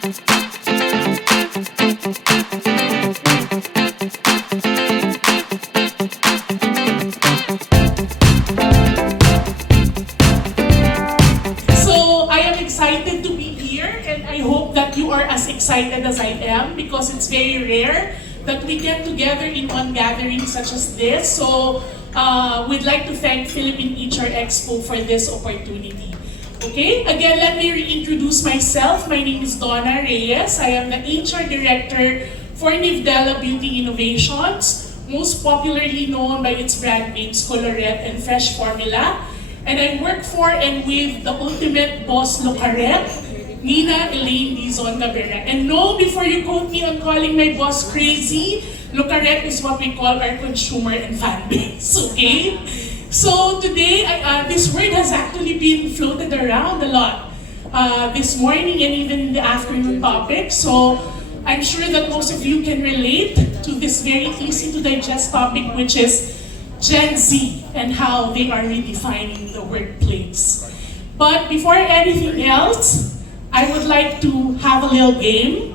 Excited to be here, and I hope that you are as excited as I am because it's very rare that we get together in one gathering such as this. So we'd like to thank Philippine HR Expo for this opportunity. Okay, again, let me reintroduce myself. My name is Donna Reyes. I am the HR Director for Donnabelle Beauty Innovations, most popularly known by its brand names Colorette and Fresh Formula. And I work for and with the ultimate boss, Lucaret, Nina Elaine Dizon Cabrera. And no, before you quote me on calling my boss crazy, Lucaret is what we call our consumer and fan base, okay? So today, this word has actually been floated around a lot this morning and even in the afternoon topic. So I'm sure that most of you can relate to this very easy to digest topic, which is Gen Z and how they are redefining the workplace. But before anything else, I would like to have a little game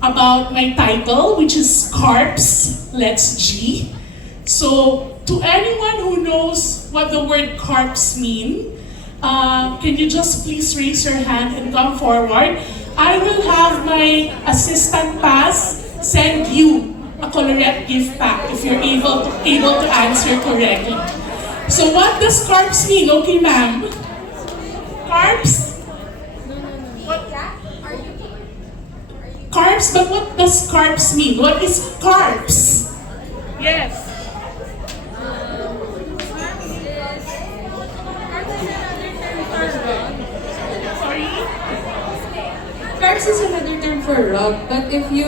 about my title, which is CARPS, Let's G. So to anyone who knows what the word CARPS mean, can you just please raise your hand and come forward? I will have my assistant pass send you a Colorette gift pack if you're able to answer correctly. So what does CARPS mean? Okay, ma'am. CARPS? What? CARPS, but what does CARPS mean? What is CARPS? Yes. Sorry? CARPS is another term for rug, but if you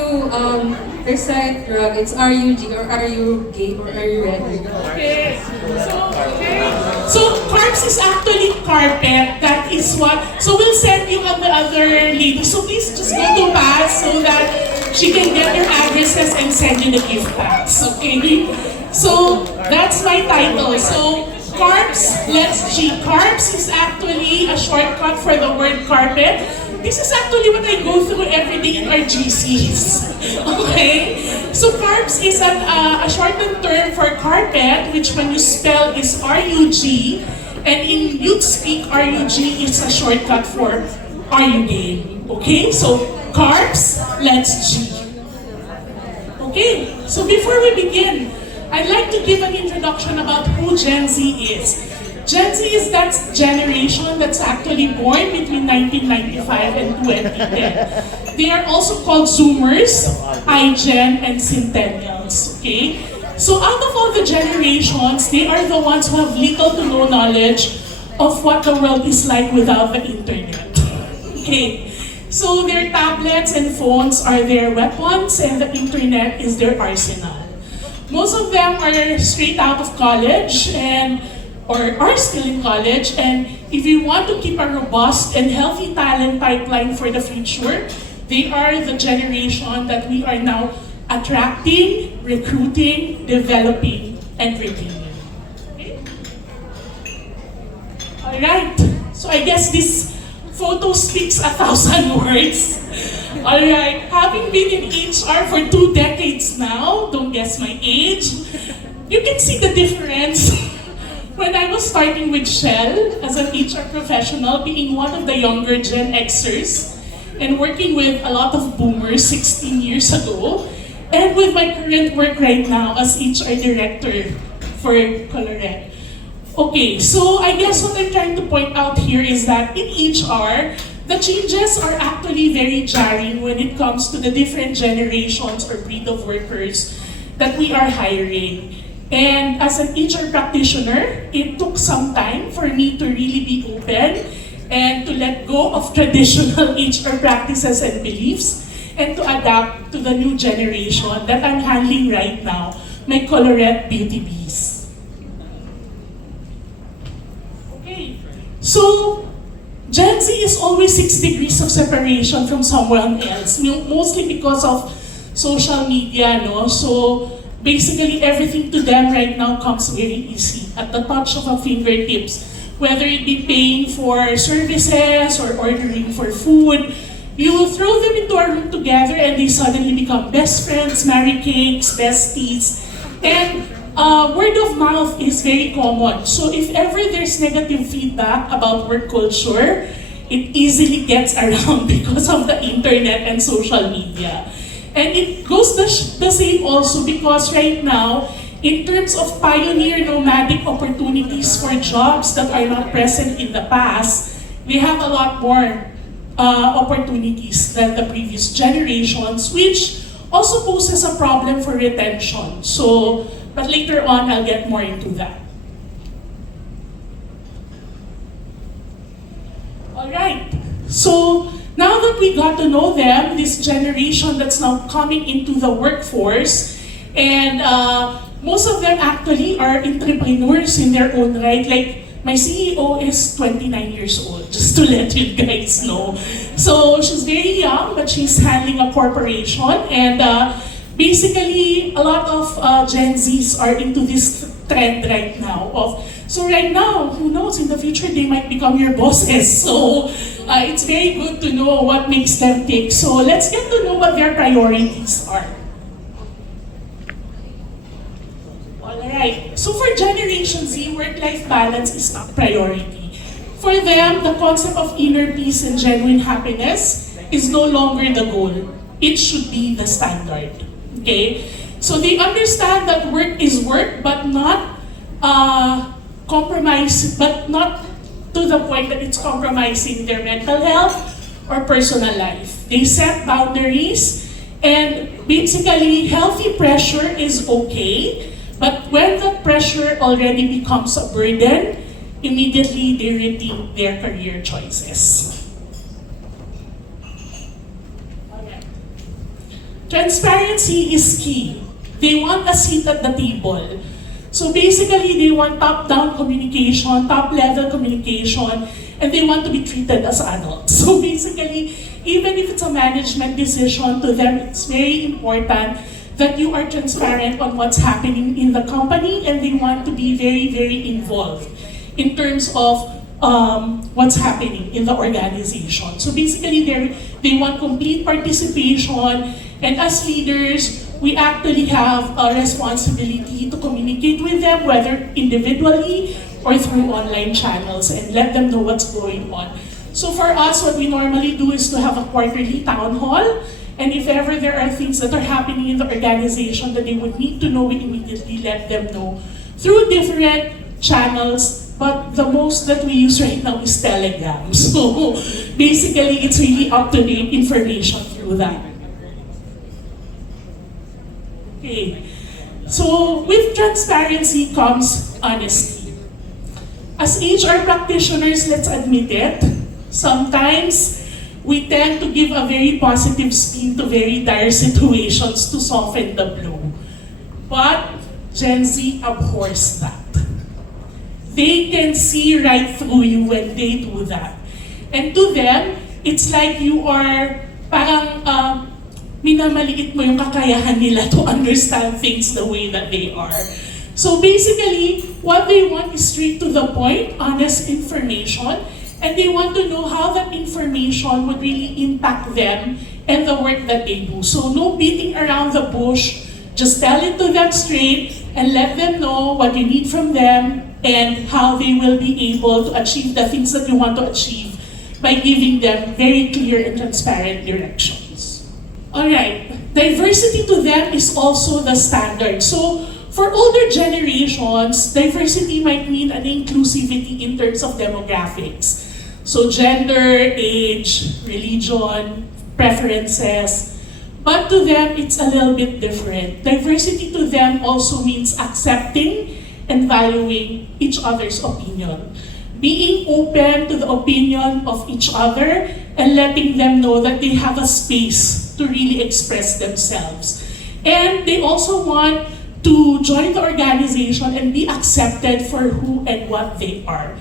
recite rug, it's are you G or are you gay or are you ready? Okay. So CARPS is actually carpet. That is what. So we'll send you on the other lady. So please just go to pass so that she can get your addresses and send you the gift packs. Okay. So that's my title. So CARPS, Let's G. CARPS is actually a shortcut for the word carpet. This is actually what I go through every day in our GCs. Okay? So CARPS is a shortened term for carpet, which when you spell is RUG, and in youth speak, RUG is a shortcut for are you game? Okay? So CARPS, Let's G. Okay? So before we begin, I'd like to give an introduction about who Gen Z is. Gen Z is that generation that's actually born between 1995 and 2010. They are also called Zoomers, iGen, and Centennials. Okay? So out of all the generations, they are the ones who have little to no knowledge of what the world is like without the internet. Okay? So their tablets and phones are their weapons, and the internet is their arsenal. Most of them are straight out of college or are still in college, and if you want to keep a robust and healthy talent pipeline for the future, they are the generation that we are now attracting, recruiting, developing, and retaining. Okay? Alright, so I guess this photo speaks 1,000 words. Alright, having been in HR for 2 decades now, don't guess my age, you can see the difference. When I was starting with Shell as an HR professional, being one of the younger Gen Xers, and working with a lot of boomers 16 years ago, and with my current work right now as HR Director for Colorette. Okay, so I guess what I'm trying to point out here is that in HR, the changes are actually very jarring when it comes to the different generations or breed of workers that we are hiring. And as an HR practitioner, it took some time for me to really be open and to let go of traditional HR practices and beliefs and to adapt to the new generation that I'm handling right now, my Colorette Beauty Bees. Okay, so Gen Z is always 6 degrees of separation from someone else, mostly because of social media, no? So basically, everything to them right now comes very easy, at the touch of a fingertips. Whether it be paying for services or ordering for food, You throw them into a room together and they suddenly become best friends, marry cakes, besties. And word of mouth is very common. So if ever there's negative feedback about work culture, it easily gets around because of the internet and social media. And it goes the same also because right now, in terms of pioneer nomadic opportunities for jobs that are not present in the past, we have a lot more opportunities than the previous generations, which also poses a problem for retention. So, but later on, I'll get more into that. All right. So now that we got to know them, this generation that's now coming into the workforce, and most of them actually are entrepreneurs in their own right. Like my CEO is 29 years old, just to let you guys know. So she's very young, but she's handling a corporation, and basically a lot of Gen Zs are into this trend right now. So right now, who knows, in the future they might become your bosses. So it's very good to know what makes them tick. So let's get to know what their priorities are. Alright, so for Generation Z, work-life balance is top priority. For them, the concept of inner peace and genuine happiness is no longer the goal. It should be the standard. Okay? So they understand that work is work, but not not to the point that it's compromising their mental health or personal life. They set boundaries, and basically healthy pressure is okay, but when that pressure already becomes a burden, immediately they rethink their career choices. Okay. Transparency is key. They want a seat at the table. So basically, they want top-down communication, top-level communication, and they want to be treated as adults. So basically, even if it's a management decision, to them it's very important that you are transparent on what's happening in the company, and they want to be very, very involved in terms of what's happening in the organization. So basically, they want complete participation, and as leaders, we actually have a responsibility to communicate with them, whether individually or through online channels, and let them know what's going on. So for us, what we normally do is to have a quarterly town hall, and if ever there are things that are happening in the organization that they would need to know, we immediately let them know through different channels, but the most that we use right now is Telegram. So basically, it's really up-to-date information through that. Okay, so with transparency comes honesty. As HR practitioners, let's admit it, sometimes we tend to give a very positive spin to very dire situations to soften the blow. But Gen Z abhors that. They can see right through you when they do that. And to them, it's like you are parang minamaliit mo yung kakayahan nila to understand things the way that they are. So basically, what they want is straight to the point, honest information, and they want to know how that information would really impact them and the work that they do. So no beating around the bush, just tell it to them straight and let them know what you need from them and how they will be able to achieve the things that you want to achieve by giving them very clear and transparent directions. Alright, diversity to them is also the standard. So for older generations, diversity might mean an inclusivity in terms of demographics. So gender, age, religion, preferences. But to them, it's a little bit different. Diversity to them also means accepting and valuing each other's opinion. Being open to the opinion of each other and letting them know that they have a space to really express themselves. And they also want to join the organization and be accepted for who and what they are.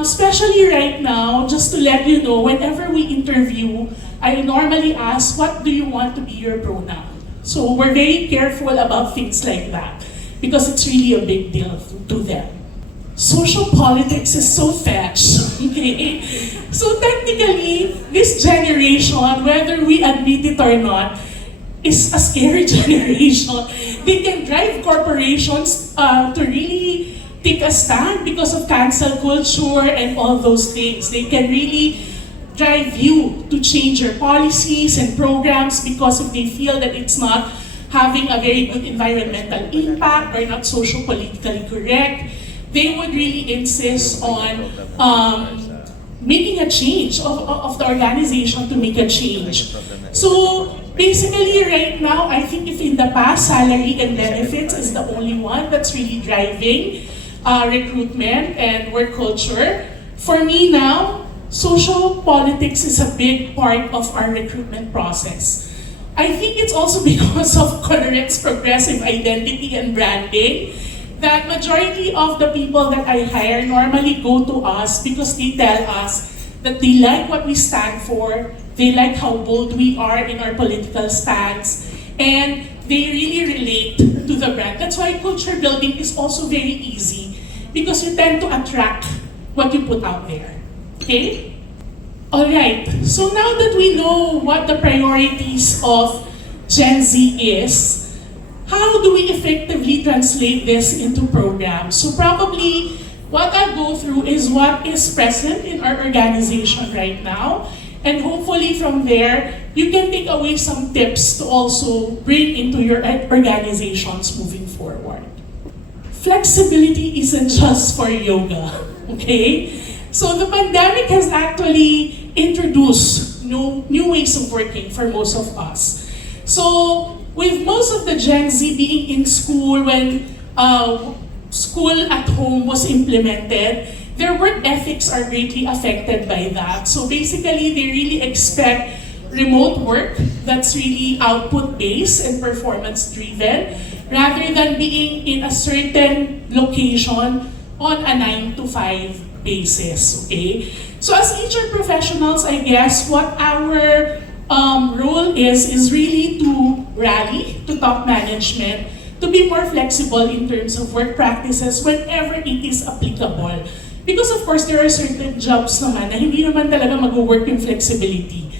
Especially right now, just to let you know, whenever we interview, I normally ask, what do you want to be your pronoun? So we're very careful about things like that because it's really a big deal to them. Social politics is so fetch. Okay? So technically, this generation, whether we admit it or not, is a scary generation. They can drive corporations to really take a stand because of cancel culture and all those things. They can really drive you to change your policies and programs because if they feel that it's not having a very good environmental impact or not social-politically correct, they would really insist on making a change of the organization to make a change. So basically right now, I think if in the past, salary and benefits is the only one that's really driving recruitment and work culture, for me now, social politics is a big part of our recruitment process. I think it's also because of Colorec's progressive identity and branding that majority of the people that I hire normally go to us because they tell us that they like what we stand for, they like how bold we are in our political stance, and they really relate to the brand. That's why culture building is also very easy because you tend to attract what you put out there. Okay? Alright, so now that we know what the priorities of Gen Z is, how do we effectively translate this into programs? So probably what I'll go through is what is present in our organization right now, and hopefully from there, you can take away some tips to also bring into your organizations moving forward. Flexibility isn't just for yoga, okay? So the pandemic has actually introduced new ways of working for most of us. So with most of the Gen Z being in school when school at home was implemented, their work ethics are greatly affected by that. So basically, they really expect remote work that's really output-based and performance-driven rather than being in a certain location on a 9-to-5 basis, okay? So as HR professionals, I guess what our role is really to rally to top management to be more flexible in terms of work practices whenever it is applicable. Because of course, there are certain jobs naman na hindi naman talaga mag-work yung flexibility.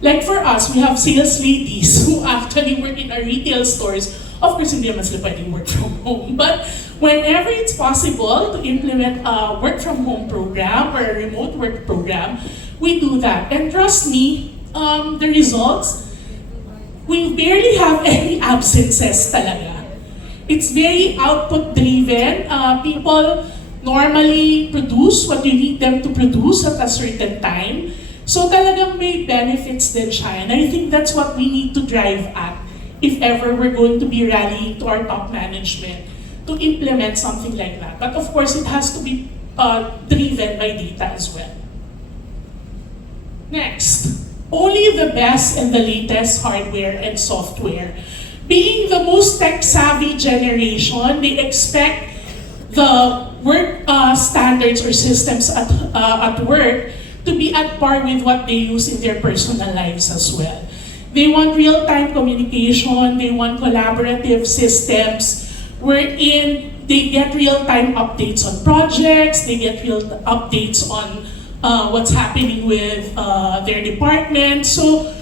Like for us, we have sales ladies who actually work in our retail stores. Of course, hindi naman sila pwedeng work from home. But whenever it's possible to implement a work from home program or a remote work program, we do that. And trust me, the results, we barely have any absences talaga. It's very output-driven. People normally produce what you need them to produce at a certain time. So talagang may benefits din siya. And I think that's what we need to drive at if ever we're going to be rallying to our top management to implement something like that. But of course, it has to be driven by data as well. Next, only the best and the latest hardware and software. Being the most tech-savvy generation, they expect the work standards or systems at work to be at par with what they use in their personal lives as well. They want real-time communication, they want collaborative systems wherein they get real-time updates on projects, they get real updates on what's happening with their department. So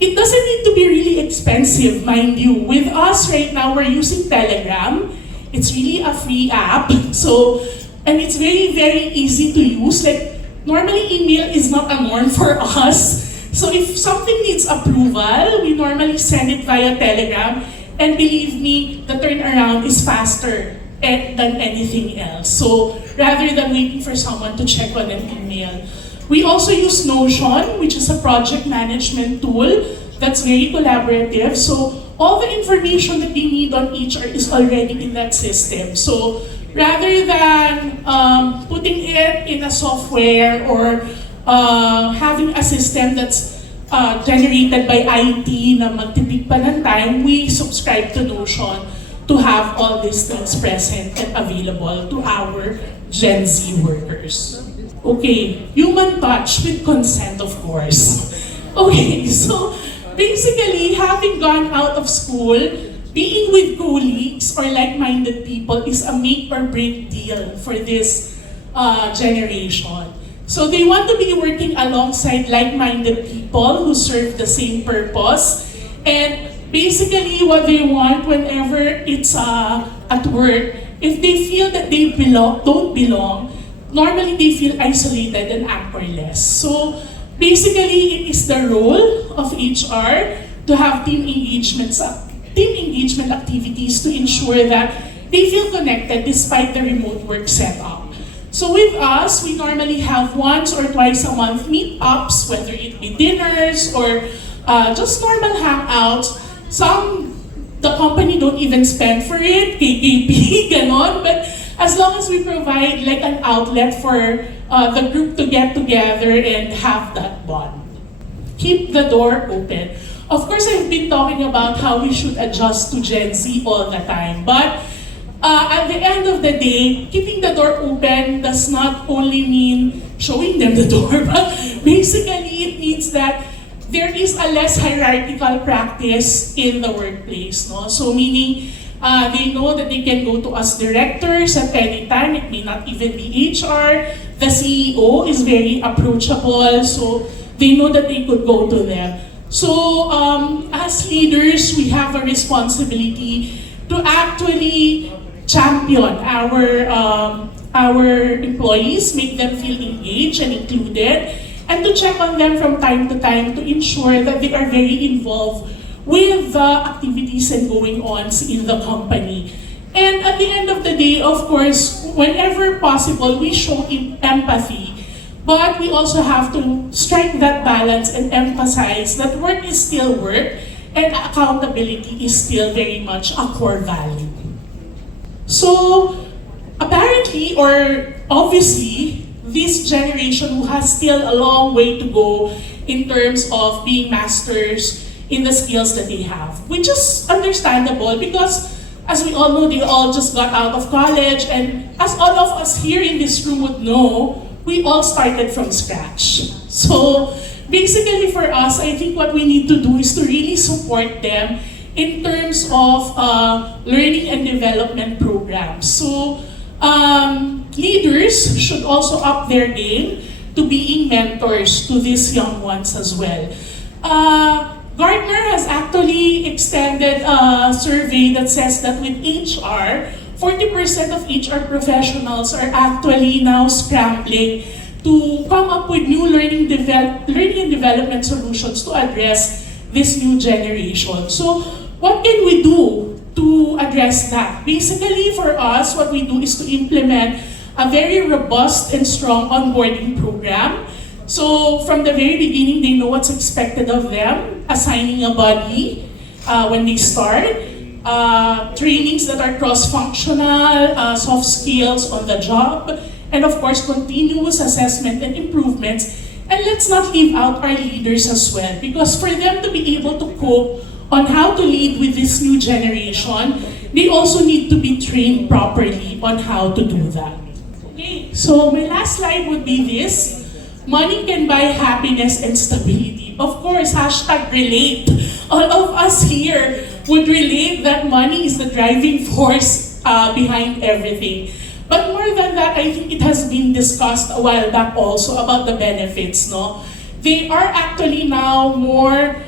it doesn't need to be really expensive, mind you. With us right now, we're using Telegram. It's really a free app. So, and it's very, very easy to use. Like, normally email is not a norm for us. So if something needs approval, we normally send it via Telegram. And believe me, the turnaround is faster than anything else. So rather than waiting for someone to check on an email. We also use Notion, which is a project management tool that's very collaborative. So all the information that they need on HR is already in that system. So rather than putting it in a software or having a system that's generated by IT na magtipid pa ng time, we subscribe to Notion to have all these things present and available to our Gen Z workers. Okay, human touch with consent, of course. Okay, so basically, having gone out of school, being with colleagues or like-minded people is a make or break deal for this generation. So they want to be working alongside like-minded people who serve the same purpose. And basically what they want whenever it's at work, if they feel that they don't belong, normally they feel isolated and powerless. So basically it is the role of HR to have team engagement activities to ensure that they feel connected despite the remote work setup. So with us, we normally have once or twice a month meetups, whether it be dinners or just normal hangouts. The company don't even spend for it, KKP, ganon, but as long as we provide like an outlet for the group to get together and have that bond. Keep the door open. Of course, I've been talking about how we should adjust to Gen Z all the time, but at the end of the day, keeping the door open does not only mean showing them the door, but basically it means that there is a less hierarchical practice in the workplace. No? So meaning, they know that they can go to us directors at any time. It may not even be HR. The CEO is very approachable, so they know that they could go to them. So as leaders, we have a responsibility to actually champion our employees, make them feel engaged and included, and to check on them from time to time to ensure that they are very involved with the activities and going-ons in the company. And at the end of the day, of course, whenever possible, we show empathy. But we also have to strike that balance and emphasize that work is still work and accountability is still very much a core value. So, apparently or obviously, this generation who has still a long way to go in terms of being masters in the skills that they have, which is understandable because as we all know, they all just got out of college, and as all of us here in this room would know, we all started from scratch. So basically for us, I think what we need to do is to really support them in terms of learning and development programs. So leaders should also up their game to being mentors to these young ones as well. Gartner has actually extended a survey that says that with HR, 40% of HR professionals are actually now scrambling to come up with new learning and development solutions to address this new generation. So what can we do to address that? Basically for us, what we do is to implement a very robust and strong onboarding program. So from the very beginning, they know what's expected of them, assigning a buddy when they start, trainings that are cross-functional, soft skills on the job, and of course, continuous assessment and improvements. And let's not leave out our leaders as well, because for them to be able to cope on how to lead with this new generation, they also need to be trained properly on how to do that. Okay, so my last slide would be this. Money can buy happiness and stability. Of course, hashtag relate. All of us here would relate that money is the driving force behind everything. But more than that, I think it has been discussed a while back also about the benefits, no? They are actually now more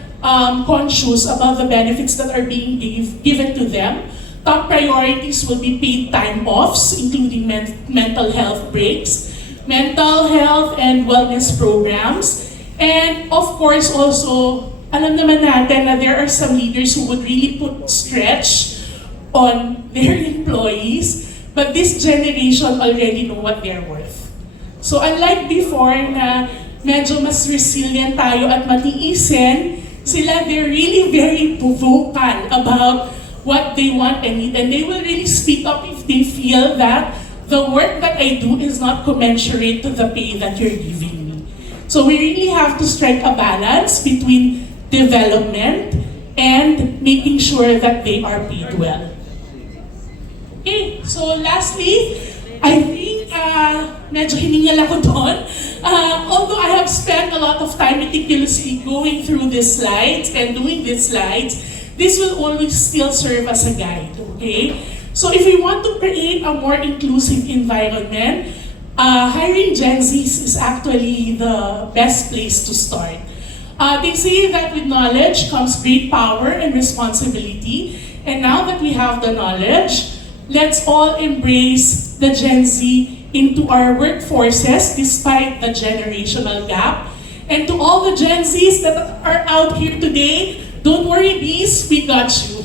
conscious about the benefits that are being given to them. Top priorities will be paid time offs, including mental health breaks, mental health and wellness programs, and of course also, alam naman natin na there are some leaders who would really put stretch on their employees, but this generation already know what they're worth. So unlike before na medyo mas resilient tayo at matiisin, sila they're really very vocal about what they want and need, and they will really speak up if they feel that the work that I do is not commensurate to the pay that you're giving me. So we really have to strike a balance between development and making sure that they are paid well. Okay, so lastly, I think medyo hiningal ako doon. Although I have spent a lot of time meticulously going through these slides and doing these slides, this will always still serve as a guide, okay? So if we want to create a more inclusive environment, hiring Gen Zs is actually the best place to start. They say that with knowledge comes great power and responsibility. And now that we have the knowledge, let's all embrace the Gen Z into our workforces despite the generational gap. And to all the Gen Zs that are out here today, don't worry, bees, we got you.